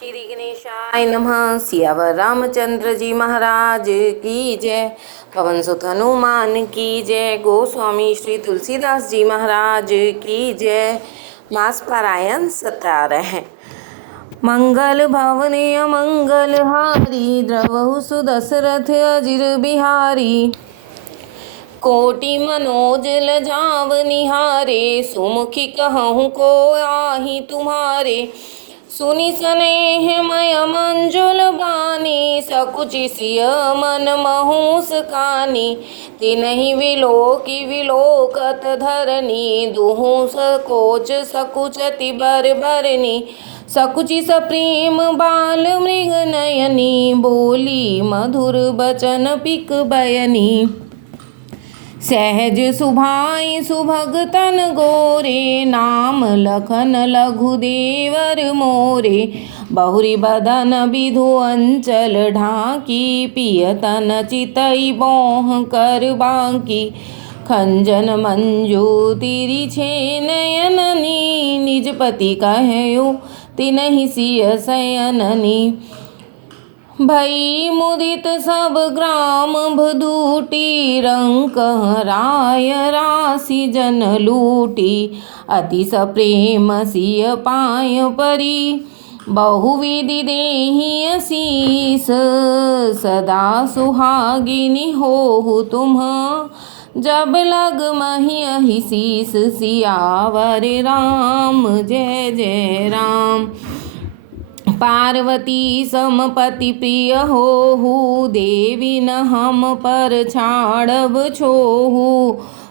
श्री गणेशाय नमः। सियावर रामचंद्र जी महाराज की जय। पवन सुत हनुमान की जय। गोस्वामी श्री तुलसीदास जी महाराज की जय। मास पारायण 17 है। मंगल भवने अमंगल हारी, द्रवहु सुदशरथ अजिर बिहारी। कोटि मनोज लजाव निहारे, सुमुखी कहूँ को आही तुम्हारे। सुनि स्नेह मय मंजुल बानी, सकुचि सिय मन महूस कानी। तिनहि विलोकि विलोकत धरनी, दुहु सकोच सकुचति बर बरनी। सकुचि सप्रेम बाल मृग नयनी, बोली मधुर बचन पिक बयनी। सहज सुभाई सुभग तन गोरे, नाम लखन लघु देवर मोरे। बहुरी बदन विधु अंचल ढाकी, पियतन चितई बोह कर बांकी। खंजन मंजू तिरिछे नयननी, निज पति कहयो तिनहि सिय शयननी। भई मुदित सब ग्राम भदूटी, रंक राय राशि जन लूटी। अति सप्रेम सिय पाय परी, बहुविधि देहि असीस। सदा सुहागिनी होहु तुम, जब लग महि अहि शीस। सियावर राम जय जय राम। पार्वती समपति प्रिय होहु, देवी न हम पर छाड़ब छोहु।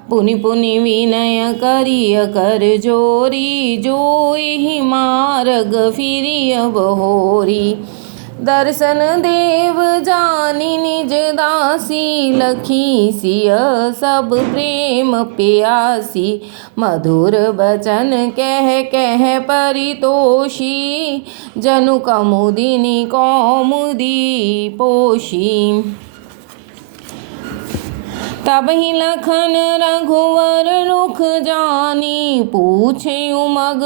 पुनि पुनि विनय करिय कर जोरी, जोहि मार्ग फिरिय बहोरी। दर्शन देव जानी निज दासी, लखी सिय सब प्रेम प्यासी। मधुर बचन कह कह परितोषी, जनु कमुदिनी कौमुदी पोषी। तब ही लखन रघुवर रुख जानी, पूछे उमग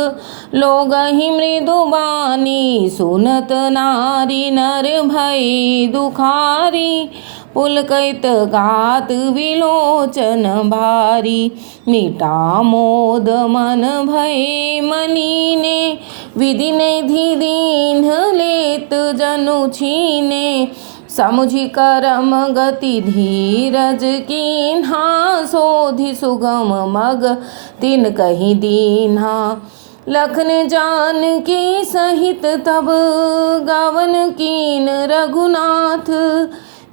लोगहि मृदुबानी। सुनत नारी नर भई दुखारी, पुलकित गात विलोचन भारी। मिटा मोद मन भय मलीने, विधि निधि दीन लेत जनु छीने। समुझि करम गति धीरज कीन्हा, सोधि सुगम मग तिन कहि दीन्हा। लखन जानकी सहित तब गवन कीन रघुनाथ,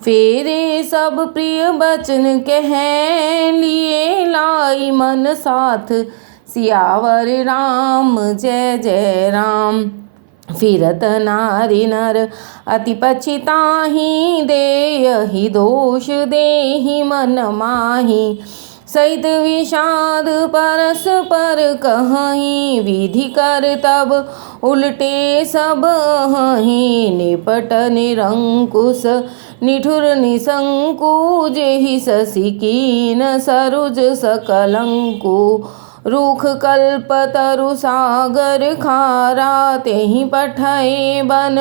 फेरे सब प्रिय बचन कह लिए लाई मन साथ। सियावर राम जय जय राम। फिरत नारी नर अति पछिताहि, देहि दोष देहि मन माहि। सहित विषाद परस पर कहीं, विधि कर तब उल्टे सब हहीं। निपट निरंकुश निठुर निशंकु, जेहि शशि कीन सरुज सकलंकु। रूख कल्प तरु सागर खारा, तेहि पठय बन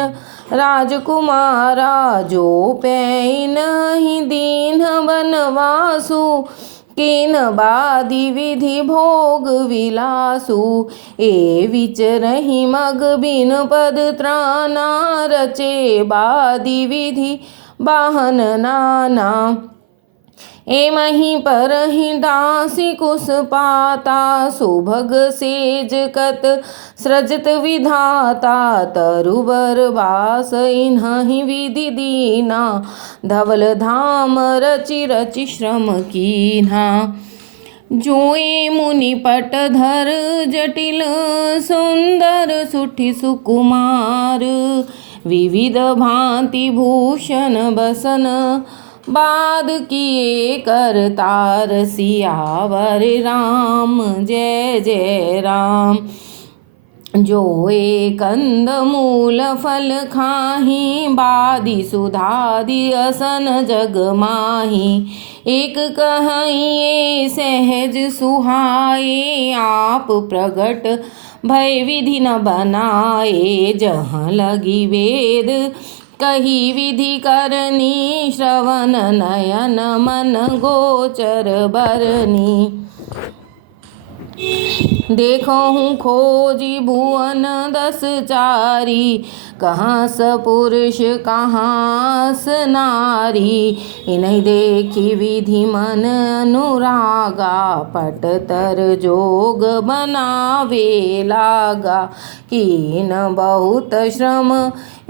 राजकुमारा। जो पैई नहि दीन बनवासु, किन बादि विधि भोग विलासु। ए विचरहि मग बिन पद त्राना, रचे बादि विधि बाहन नाना। ए मही परहि दासी कुस पाता, सुभग सेज कत सृजत विधाता। तरुबर बास इन्हि विधि दीना, धवल धाम रचि रचि श्रम कीन्हा। जोए मुनि पट धर जटिल, सुंदर सुठि सुकुमार। विविध भांति भूषण बसन, बाद किए करतार। सियावर राम जय जय राम। जोए कंद मूल फल खाही, बादी सुधादि असन जग माही। एक कहिए सहज सुहाए, आप प्रगट भय विधि न बनाए। जहाँ लगी वेद कही विधि करनी, श्रवण नयन मन गोचर बरनी। देखहु खोजी भुवन 10 चारी, कहाँ स पुरुष कहाँ स नारी। इन्हीं देखी विधि मन अनुरागा, पटतर जोग बनावे लागा। कीन बहुत श्रम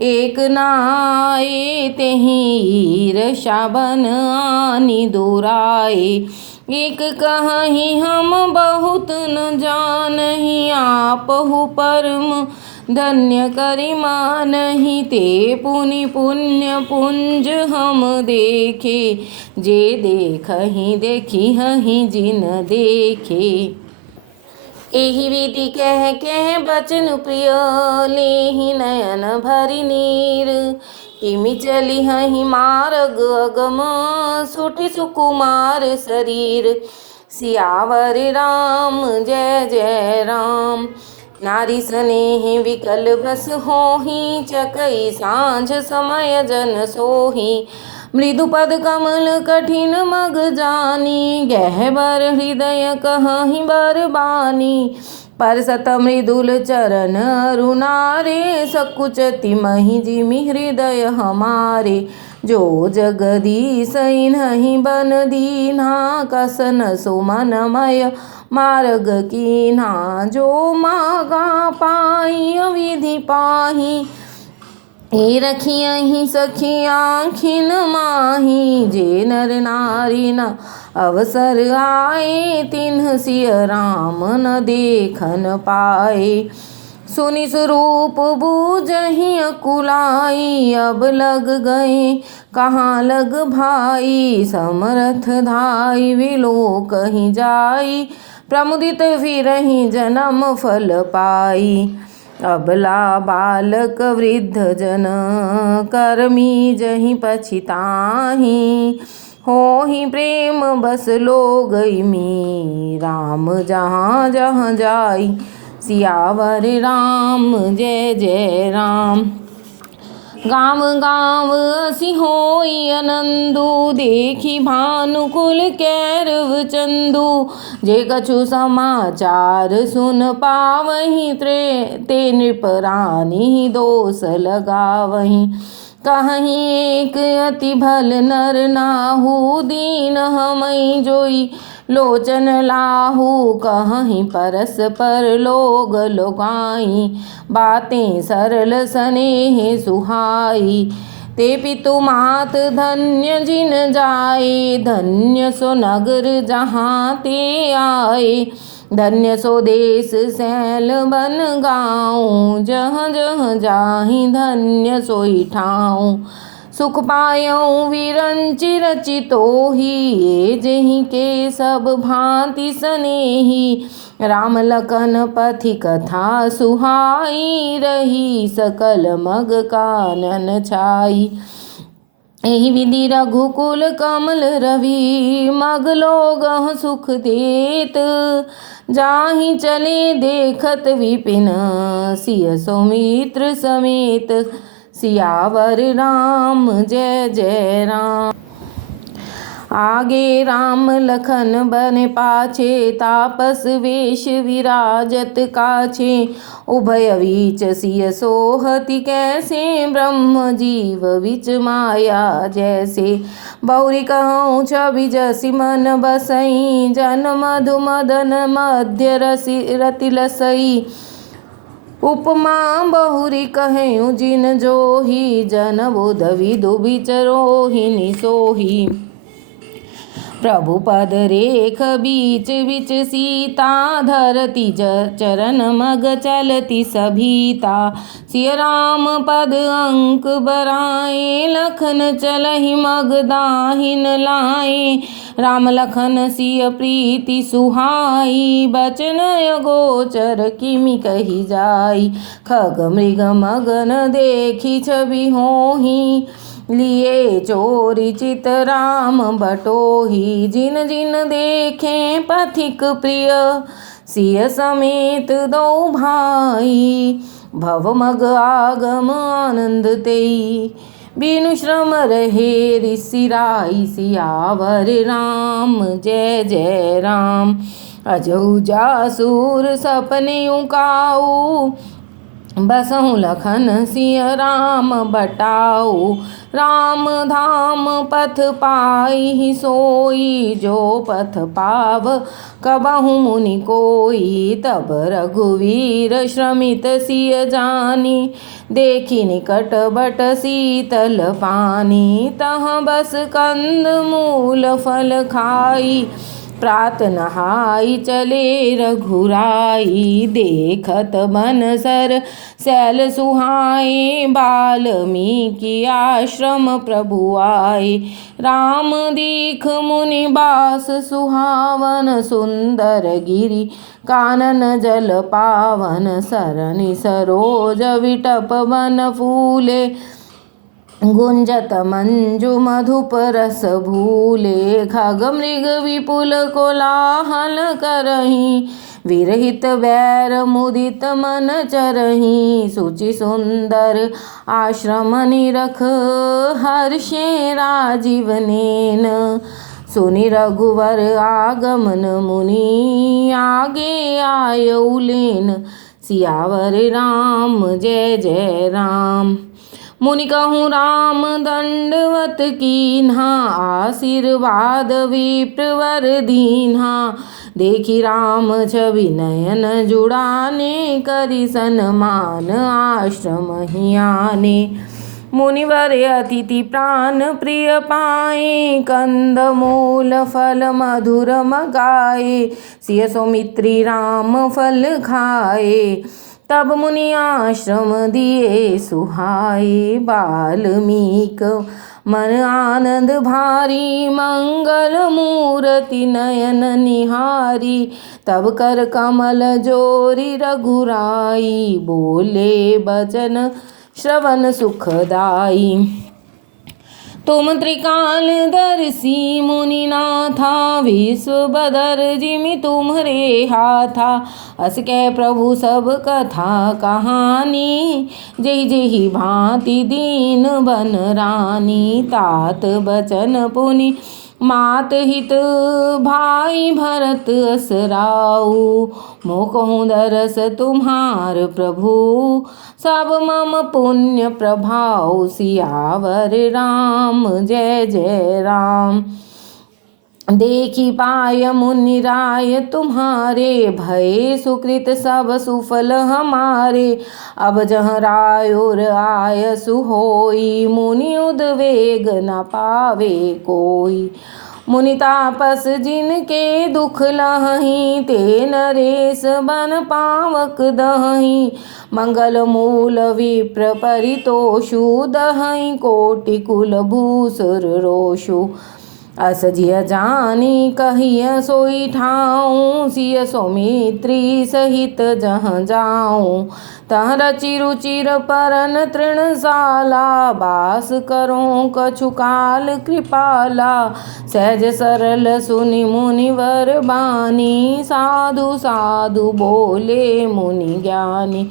एक नाए, तेहि ईर्ष्या बन आनी दुराए। एक कहीं हम बहुत न जानहि, आपहु परम धन्य करि मानहि। ते पुनि पुण्य पुंज हम देखे, जे देखहि देखिहि जिन देखे। एहि विधि कह बचन प्रिय, लेहि नयन भरि नीर। किमि चलिहि मार्ग अगम, सुठि सुकुमार शरीर। सियावर राम जय जय राम। नारी स्नेह विकल बस होहि, चकई सांझ समय जन सोहि। मृदु पद कमल कठिन मग जानी, गहबर हृदय कहहि बर बानी। परसत मृदुल चरण अरुणारे, सकुचति महि जिमि हृदय हमारे। जो जगदीश इन्हि बन दीन्हा, कसन सुमनमय मार्ग कीन्हा। जो मागा पाई विधि पाही, ए रखियहि सखी आँखिन माही। जे नर नारी न अवसर आए, तिन्ह सिय राम न देखन पाए। सुनि स्वरूप बूझहि अकुलाई, अब लग गए कहाँ लग भाई। समरथ धाई विलोकहि जाई, प्रमुदित फिरहि जन्म फल पाई। अबला बालक वृद्ध जन, कर्मी जहि पछिताहि। होहि प्रेम बस लोगइमि, राम जहाँ जहाँ जाई। सियावर राम जय जय राम। गाँव गाँव असि होई आनंदु, देखी भानुकुल कैरव चंदु। जे कछु समाचार सुन पावहीं, ते नृप रानी दोष लगावहीं। कहीं एक अति भल नर नाहु, दीन हमई जोई लोचन लाहू। कहीं परस्पर लोग लोगाई, बातें सरल स्नेह सुहाई। ते पितु मात धन्य जिन जाए, धन्य सो नगर जहाँ ते आए। धन्य सो देश सैल बन गाँव, जहाँ जहाँ जाहि धन्य सोई ठाऊँ। सुख पायऊँ विरंचि रचितोहि, ये जेहि के सब भांति स्नेही। राम लखन पथि कथा सुहाई, रही सकल मग कानन छाई। एहि विधि रघुकुल कमल रवि, मग लोगह सुख देत। जाहि चले देखत विपिन, सिय सौमित्र समेत। सियावर राम जय जय राम। आगे राम लखन बन पाछे, तापस वेश विराजत काछे। उभय बीच सिय सोहति कैसे, ब्रह्म जीव बिच माया जैसे। बहुरी कहूँ छवि जसि मन बसई, जन मधु मदन मध्य रति लसई। उपमा बहुरी कहूँ जिन जोही, जन बोध विदु विचरोहि निसोही। प्रभु पद रेख बीच बीच सीता, धरती चरण मग चलती सभीता। सिय राम पद अंक बराए, लखन चलहि मग दाहिन लाए। राम लखन सिय प्रीति सुहाई, बचन अगोचर किमि कहि जाई। खग मृग मगन देखी छवि होहि, लिए चोरी चित राम बटोही। जिन जिन देखे पथिक प्रिय, सिय समेत दो भाई, भव मग आगम आनंद तेई। बिनु श्रम रहे ऋषि राई, सियावर राम जय जय राम। अजहु जासूर सपने काऊ, बसहु लखन सिय राम बटाऊ। राम धाम पथ पाई सोई, जो पथ पाव कबहु मुनि कोई। तब रघुवीर श्रमित सिय जानी, देखी निकट बट शीतल पानी। तहाँ बस कंद मूल फल खाई, प्रात नहाई चले रघुराई। देखत बनसर सैल सुहाए, बाल्मीकि आश्रम प्रभु आए। राम दीख मुनि बास सुहावन, सुंदर गिरि कानन जल पावन। सरनि सरोज विटप वन फूले, गुंजत मंजु मधुप रस भूले। खग मृग विपुल कोलाहल करहीं, विरहित बैर मुदित मन चरहीं। सुचि सुंदर आश्रम निरख, हर्षे राजीव नैन। सुनि रघुवर आगमन, मुनि आगे आयऊ लेन। सियावर राम जय जय राम। मुनि कहूँ राम दंडवत कीन्हा, आशीर्वाद विप्रवर दीन्हा। देखी राम छवि नयन जुड़ाने, करि सन्मान आश्रम ही आने। मुनिवर अतिथि प्राण प्रिय पाए, कंद मूल फल मधुर मगाए। सिय सौमित्री राम फल खाए, तब मुनि आश्रम दिए सुहाए। बाल्मीक मन आनंद भारी, मंगल मूर्ति नयन निहारी। तब कर कमल जोरी रघुराई, बोले बचन श्रवण सुखदाई। तुम त्रिकालदर्शी मुनि नाथा, विश्व बदर जिमि तुम्हरे हाथा। अस कह प्रभु सब कथा कहानी, जय जय भांति दीन बन रानी। तात बचन पुनि मात हित, भाई भरत असराऊ। मोह कहूँ दरस तुम्हार प्रभु, सब मम पुण्य प्रभाव। सियावर राम जय जय राम। देखी पाय मुनि राय तुम्हारे, भय सुकृत सब सुफल हमारे। अब जह रायोर आयसु होई, मुनि उद्वेग न पावे कोई। मुनि तापस जिनके दुख लहहीं, ते नरेश बन पावक दहहीं। मंगल मूल विप्र परितोषु, दहहीं कोटि कुल भूसुर रोषु। अस जिय जानी कहिय सोई ठाऊँ, सिय सौमित्री सहित जहाँ जाऊँ। तह रचि रुचिर परन तृणशाला, बास करो कछु काल कृपाला। सहज सरल सुनि मुनिवर बानी, साधु साधु बोले मुनि ज्ञानी।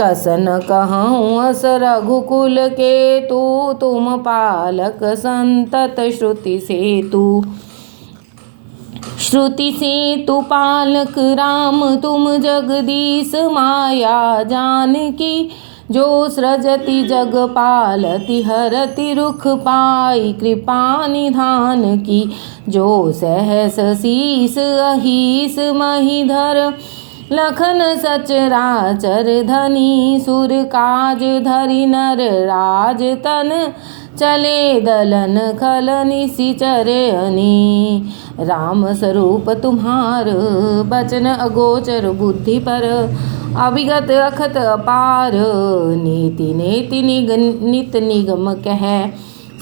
कसन कहूँ अस रघुकुल के तू, तुम पालक संतत श्रुति सेतु। श्रुति सेतु पालक राम तुम जगदीश, माया जानकी जो सृजति जग पालति। हरति रुख पाई कृपा निधान की, जो सहस शीस अहीस महीधर। लखन सचराचर धनी, सुर काज धरि नर राज तन। चले दलन खल निशिचर अनी, राम स्वरूप तुम्हार बचन अगोचर बुद्धि पर। अभिगत अखत अपार, नीति नेति नित निगम कह।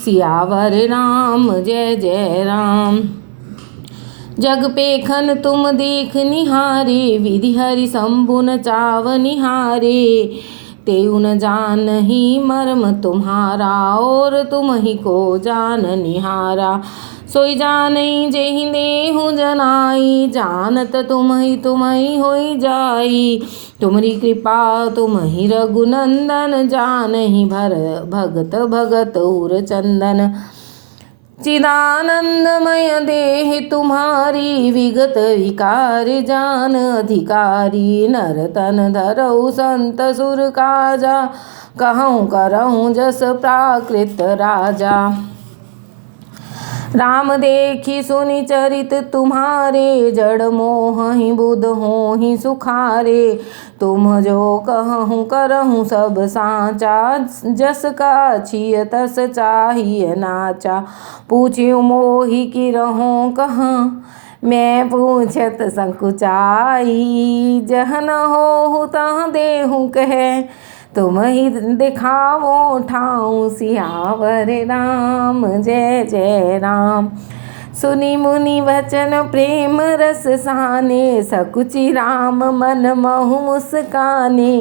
सियावर राम जय जय राम। जग पेखन तुम देख निहारे, विधि हरि शंभु न चाव निहारे। तेउ न जानहि मर्म तुम्हारा, और तुम ही को जान निहारा। सोई जानई जेहि देहु जनाई, जानत तुम्हि होई जाई। तुमरी कृपा तुम्हि रघुनंदन, जानहि भर भगत भगत उर चंदन। चिदानंदमय देह तुम्हारी, विगत विकार जान अधिकारी। नर तन धरऊ संत सुर काजा, कहूँ करहूँ जस प्राकृत राजा। राम देखी सुनि चरित तुम्हारे, जड़ मोहि बुध होहि सुखारे। तुम जो कहूँ करहूँ सब साचा, जस काछिय तस चाहिए नाचा। पूछ्यु मोहि कि रहूँ कहाँ, मैं पूछत संकुचाई। जह न होहु तह देहु कहे, तुम ही दिखाओ ठाऊँ। सियावर राम जय जय राम। सुनि मुनि वचन प्रेम रस साने, सकुचि राम मन महु मुस्काने।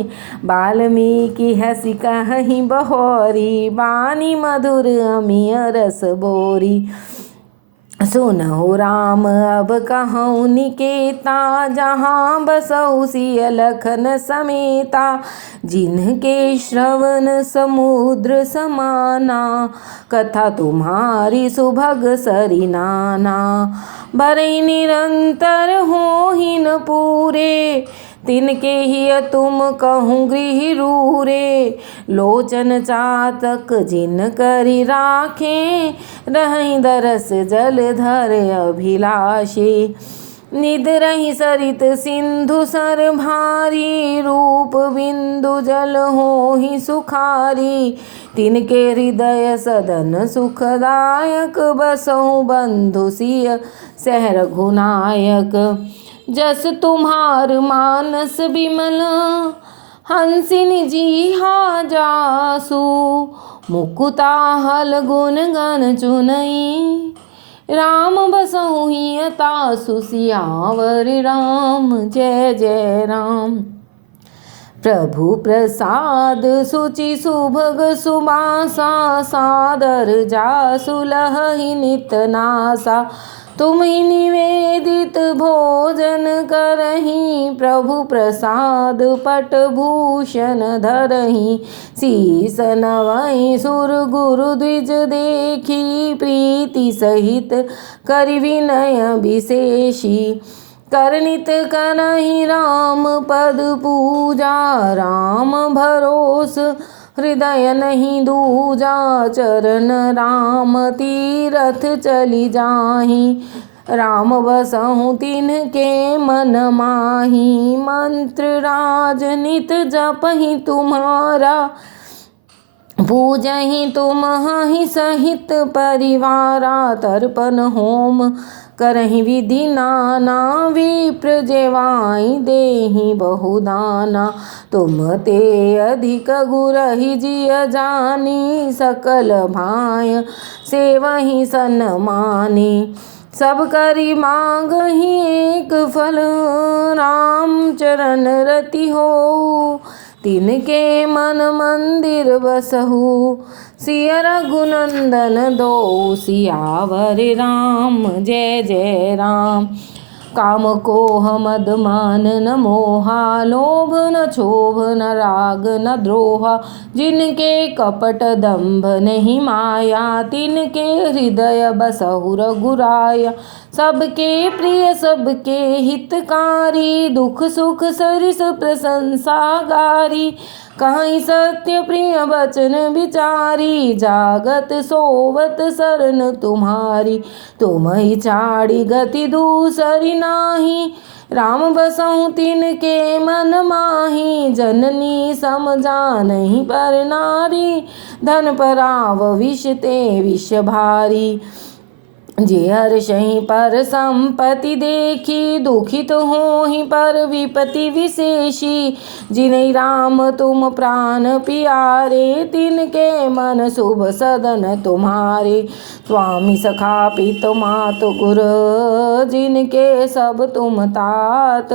वाल्मीकि हँसि कहि बहोरी, बानी मधुर अमिय रस बोरी। सुनहु राम अब कहूँ निकेता, जहाँ बसहु सिय लखन समेता। जिनके श्रवण समुद्र समाना, कथा तुम्हारी सुभग सरि नाना। बरई निरंतर होहि न पूरे, तिनके ही तुम कहूँ गृह रूरे। लोचन चातक जिन करि राखे, रहि दरस जलधर अभिलाषे। निध रहि सरित सिंधु सर भारी, रूप बिंदु जल होहि सुखारी। तिनके हृदय सदन सुखदायक, बसहु बंधु सिय सह रघुनायक। जस तुम्हार मानस बिमल, हंसिनी जीहा जासु। मुकुता हल गुण गण चुनई, राम बसहु हिय तासु। सियावर राम जय जय राम। प्रभु प्रसाद सुचि सुभग सुबासा, सादर जासु लहहि नित नासा। तुम्हि निवेदित भोजन करहि, प्रभु प्रसाद पट भूषण धरहि। शीस नवहि सुर गुरु द्विज देखी, प्रीति सहित करि विनय विशेषी। करनित करहि राम पद पूजा, राम भरोस हृदय नहीं दूजा। चरण राम तीरथ चलि जाहि, राम बसहु तिनके मन माहि। मंत्र राज नित जपहि तुम्हारा, पूजहि तुम्हि सहित परिवारा। तर्पण होम करहि विधि नाना, विप्र जेवाई देहि बहुदाना। तुम ते अधिक गुरहि जिय जानी, सकल भाय सेवहि सन्मानी। सब करि मांगहि एक फल, राम चरण रति होऊ। तिनके मन मंदिर बसहु, सिय रघुनंदन दो। सियावर राम जय जय राम। काम कोह मद मान न मोहा, लोभ न क्षोभ न राग न द्रोहा। जिनके कपट दंभ नहीं माया, तिनके हृदय बसहु रघुराया। सबके प्रिय सबके हितकारी, दुख सुख सरिस प्रशंसा गारी। कहीं सत्य प्रिय बचन विचारी, जागत सोवत शरण तुम्हारी। तुमहि छाड़ी गति दूसरी नाही, राम बसहु तिनके मन माही। जननी सम जानहि पर नारी, धन पराव विष ते विष भारी। जे हर्षहि पर संपत्ति देखी, दुखित होहि पर विपत्ति विशेषी। जिन्हि राम तुम प्राण प्यारे, तिनके मन शुभ सदन तुम्हारे। स्वामी सखा पित मात गुर, जिनके सब तुम तात।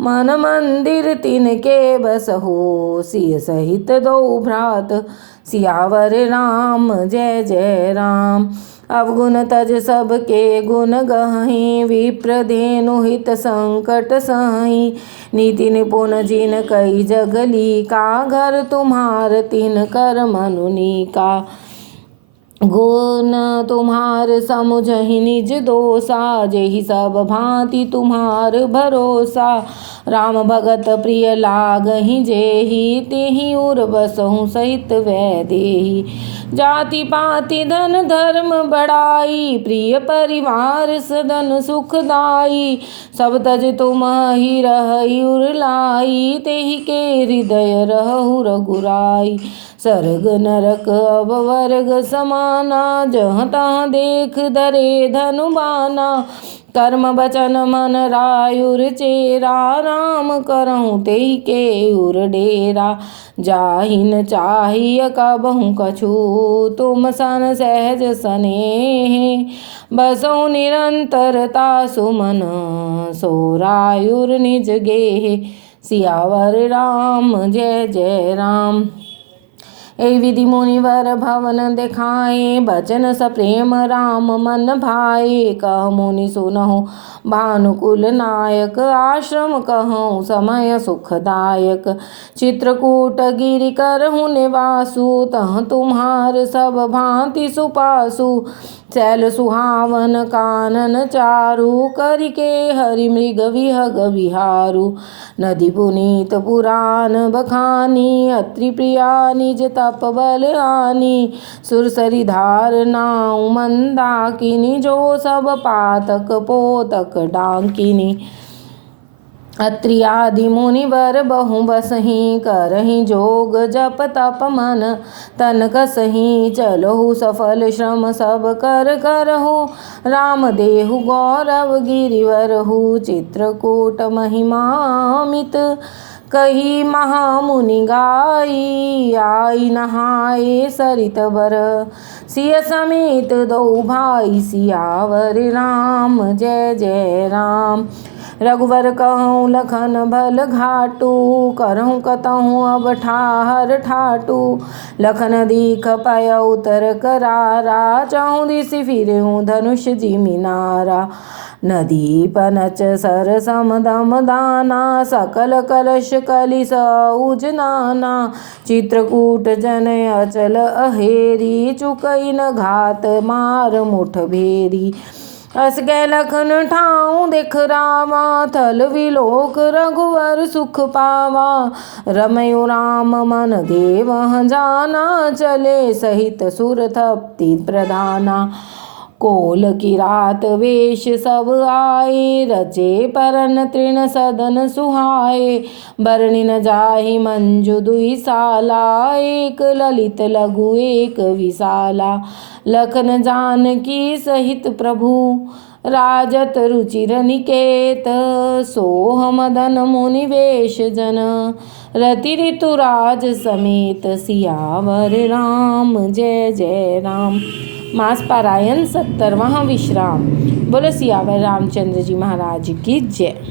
मन मंदिर तिनके बसहु, सिय सहित दो भ्रात। सियावर राम जय जय राम। अवगुण तज सबके गुण गहि, विप्र धेनु हित संकट सहि। नीति निपुण जिन कई जगली, का घर तुम्हार तिन कर मनुनी का। गुण तुम्हार समुझहि निज दोषा, जेहि सब भांति तुम्हार भरोसा। राम भगत प्रिय लागहि जेहि, तेहि उर बसहु सहित वैदेही। जाति पाति धन धर्म बड़ाई, प्रिय परिवार सदन सुखदाई। सब तज तुम ही रहई उर लाई, तेहि के हृदय रहु रघुराई। स्वर्ग नरक अब वर्ग समाना, जहाँ तहाँ देख धरे धनु बाना। कर्म बचन मन रायुर चेरा, राम करहु तेहि के उर डेरा। जाहिन चाहिय कबहु कछु, तुम सन सहज स्नेह। बसहु निरंतरता सुमन, सो रायुर निज गेह। सियावर राम जय जय राम। ए विधि मुनिवर भवन देखाए, बचन सप्रेम राम मन भाए। कह मुनि सुनहु भानुकुल नायक, आश्रम कहूँ समय सुखदायक। चित्रकूट गिरि करहु निवासु, तह तुम्हार सब भांति सुपासु। शैल सुहावन कानन चारु, करिके हरि मृग विहग विहारु। नदी पुनीत पुराण बखानी, अत्रि प्रिया निज तप बल आनी। सुरसरी धार नाउ मंदाकिनी, जो सब पातक पोतक डाकिनी। अत्रि आदि मुनिवर बहु बसहि, करहि जोग जप तप मन तन कसहि। चलहु सफल श्रम सब कर करहु, राम देहु गौरव गिरिवरहु। चित्रकूट महिमामित कही महामुनि गाई, आई नहाए सरित बर सिय समेत दो भाई। सियावर राम जय जय राम। रघुवर कहूँ लखन भल घाटू, करहूँ कतहूँ अब ठाहर ठाटू। लखन दीख पय उतर करारा, चहु दिसि फिरहूँ धनुष जिमिनारा। नदी पनच सर समदम दाना, सकल कलश कलिस उजनाना। चित्रकूट जन अचल अहेरी, चुकई न घात मार मुठ भेरी। अस गए लखन ठाऊँ देख रावा, थल विलोक रघुवर सुख पावा। रमयु राम मन देवह जाना, चले सहित सुर थपति प्रधाना। कोल किरात वेश सब आए, रचे परन तृण सदन सुहाए। बरनि न जाहि मंजु दुई साला, एक ललित लघु एक विशाला। लखन जानकी सहित प्रभु, राजत रुचिर निकेत। सोह मदन मुनि वेश जन, रति ऋतुराज समेत। सियावर राम जय जय राम। मास पारायण 70वां विश्राम। बोलो सियावर रामचंद्र जी महाराज की जय।